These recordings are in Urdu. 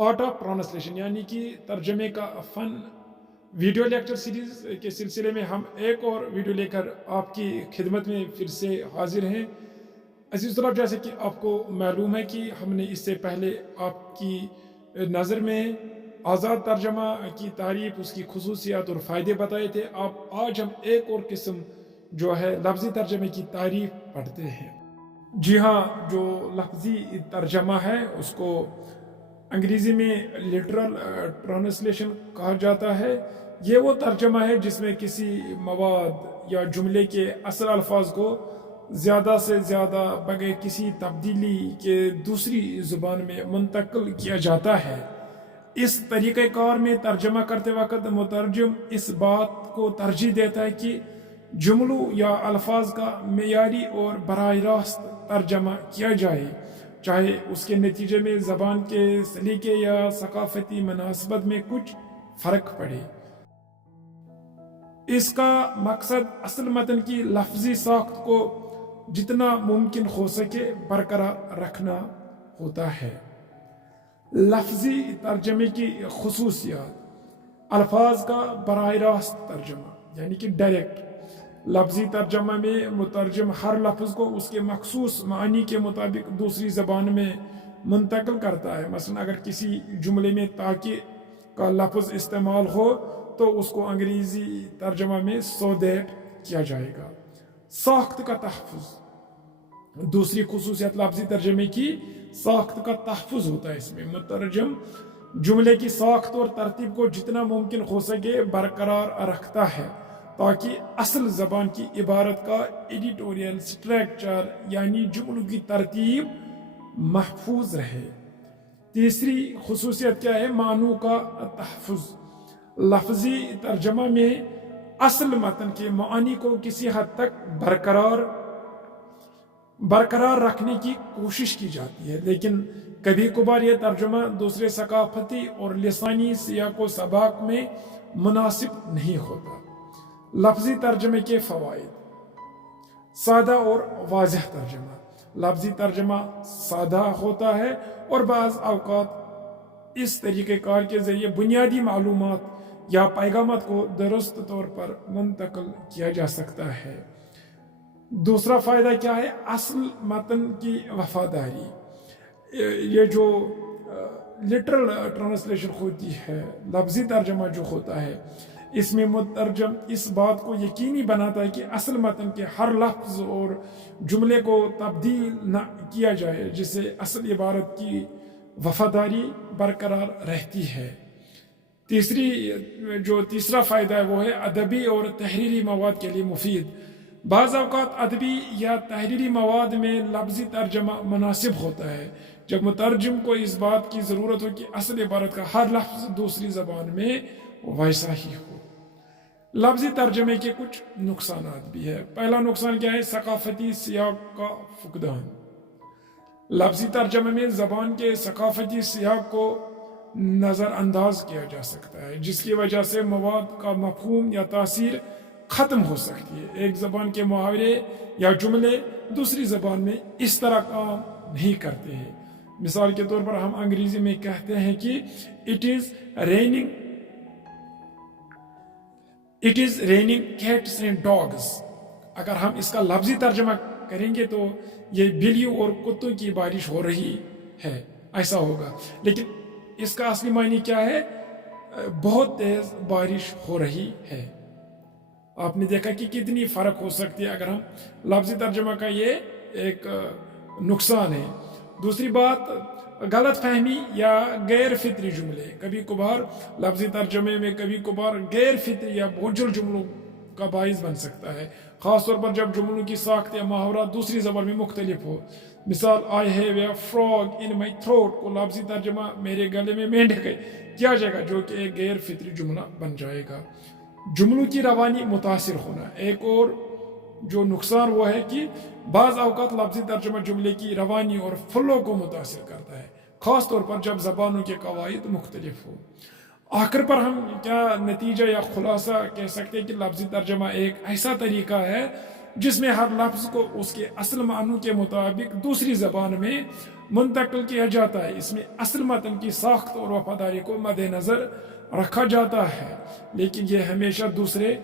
آرٹ آف ٹرانسلیشن یعنی کہ ترجمے کا فن ویڈیو لیکچر سیریز کے سلسلے میں ہم ایک اور ویڈیو لے کر آپ کی خدمت میں پھر سے حاضر ہیں۔ عزیز طلاب، جیسے کہ آپ کو معلوم ہے کہ ہم نے اس سے پہلے آپ کی نظر میں آزاد ترجمہ کی تعریف، اس کی خصوصیات اور فائدے بتائے تھے۔ آج ہم ایک اور قسم جو ہے لفظی ترجمے کی تعریف پڑھتے ہیں۔ جی ہاں، جو لفظی ترجمہ ہے اس کو انگریزی میں لٹرل ٹرانسلیشن کہا جاتا ہے۔ یہ وہ ترجمہ ہے جس میں کسی مواد یا جملے کے اصل الفاظ کو زیادہ سے زیادہ بغیر کسی تبدیلی کے دوسری زبان میں منتقل کیا جاتا ہے۔ اس طریقہ کار میں ترجمہ کرتے وقت مترجم اس بات کو ترجیح دیتا ہے کہ جملوں یا الفاظ کا معیاری اور براہ راست ترجمہ کیا جائے، چاہے اس کے نتیجے میں زبان کے سلیقے یا ثقافتی مناسبت میں کچھ فرق پڑے۔ اس کا مقصد اصل متن کی لفظی ساخت کو جتنا ممکن ہو سکے برقرار رکھنا ہوتا ہے۔ لفظی ترجمے کی خصوصیات: الفاظ کا براہ راست ترجمہ یعنی کہ ڈائریکٹ۔ لفظی ترجمہ میں مترجم ہر لفظ کو اس کے مخصوص معنی کے مطابق دوسری زبان میں منتقل کرتا ہے۔ مثلا اگر کسی جملے میں تاکہ کا لفظ استعمال ہو تو اس کو انگریزی ترجمہ میں so that کیا جائے گا۔ ساخت کا تحفظ: دوسری خصوصیت لفظی ترجمے کی ساخت کا تحفظ ہوتا ہے۔ اس میں مترجم جملے کی ساخت اور ترتیب کو جتنا ممکن ہو سکے برقرار رکھتا ہے تاکہ اصل زبان کی عبارت کا ایڈیٹوریل سٹرکچر یعنی جملوں کی ترتیب محفوظ رہے۔ تیسری خصوصیت کیا ہے؟ معنوں کا تحفظ: لفظی ترجمہ میں اصل متن کے معانی کو کسی حد تک برقرار رکھنے کی کوشش کی جاتی ہے، لیکن کبھی کبھار یہ ترجمہ دوسرے ثقافتی اور لسانی سیاق و سباق میں مناسب نہیں ہوتا۔ لفظی ترجمے کے فوائد: سادہ اور واضح ترجمہ: لفظی ترجمہ سادہ ہوتا ہے اور بعض اوقات اس طریقہ کار کے ذریعے بنیادی معلومات یا پیغامات کو درست طور پر منتقل کیا جا سکتا ہے۔ دوسرا فائدہ کیا ہے؟ اصل متن کی وفاداری۔ یہ جو لٹرل ٹرانسلیشن ہوتی ہے، لفظی ترجمہ جو ہوتا ہے، اس میں مترجم اس بات کو یقینی بناتا ہے کہ اصل متن کے ہر لفظ اور جملے کو تبدیل نہ کیا جائے، جس سے اصل عبارت کی وفاداری برقرار رہتی ہے۔ تیسرا فائدہ ہے وہ ہے ادبی اور تحریری مواد کے لیے مفید۔ بعض اوقات ادبی یا تحریری مواد میں لفظی ترجمہ مناسب ہوتا ہے جب مترجم کو اس بات کی ضرورت ہو کہ اصل عبارت کا ہر لفظ دوسری زبان میں ویسا ہی ہو۔ لفظی ترجمے کے کچھ نقصانات بھی ہے۔ پہلا نقصان کیا ہے؟ ثقافتی سیاق کا فقدان۔ لفظی ترجمے میں زبان کے ثقافتی سیاق کو نظر انداز کیا جا سکتا ہے، جس کی وجہ سے مواد کا مفہوم یا تاثیر ختم ہو سکتی ہے۔ ایک زبان کے محاورے یا جملے دوسری زبان میں اس طرح کام نہیں کرتے ہیں۔ مثال کے طور پر ہم انگریزی میں کہتے ہیں کہ it is raining cats and dogs۔ اگر ہم اس کا لفظی ترجمہ کریں گے تو یہ بلیوں اور کتوں کی بارش ہو رہی ہے، ایسا ہوگا۔ لیکن اس کا اصلی معنی کیا ہے؟ بہت تیز بارش ہو رہی ہے۔ آپ نے دیکھا کہ کتنی فرق ہو سکتی ہے اگر ہم لفظی ترجمہ کا یہ ایک نقصان ہے۔ دوسری بات، غلط فہمی یا غیر فطری جملے۔ کبھی کبھار لفظی ترجمے میں کبھی کبھار غیر فطری یا بوجھل جملوں کا باعث بن سکتا ہے، خاص طور پر جب جملوں کی ساخت یا محاورہ دوسری زبان میں مختلف ہو۔ مثال I have a frog in my throat کو لفظی ترجمہ میرے گلے میں مینڈک ہے کیا جائے گا، جو کہ ایک غیر فطری جملہ بن جائے گا۔ جملوں کی روانی متاثر ہونا۔ ایک اور جو نقصان وہ ہے کہ بعض اوقات لفظی ترجمہ جملے کی روانی اور فلو کو متاثر کرتا ہے، خاص طور پر جب زبانوں کے قواعد مختلف ہو۔ آخر پر ہم کیا نتیجہ یا خلاصہ کہہ سکتے ہیں کہ لفظی ترجمہ ایک ایسا طریقہ ہے جس میں ہر لفظ کو اس کے اصل معنی کے مطابق دوسری زبان میں منتقل کیا جاتا ہے. اس میں اصل متن کی ساخت اور وفاداری کو مد نظر رکھا جاتا ہے، لیکن یہ ہمیشہ دوسرے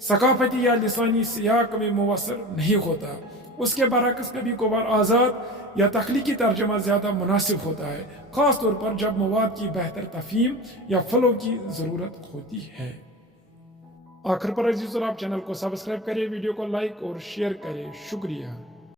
ثقافتی یا لسانی سیاق میں مؤثر نہیں ہوتا. اس کے برعکس کبھی کبھار آزاد یا تخلیقی ترجمہ زیادہ مناسب ہوتا ہے، خاص طور پر جب مواد کی بہتر تفہیم یا فلو کی ضرورت ہوتی ہے. آخر پر عزیز اور آپ چینل کو سبسکرائب کریں، ویڈیو کو لائک اور شیئر کریں. شکریہ.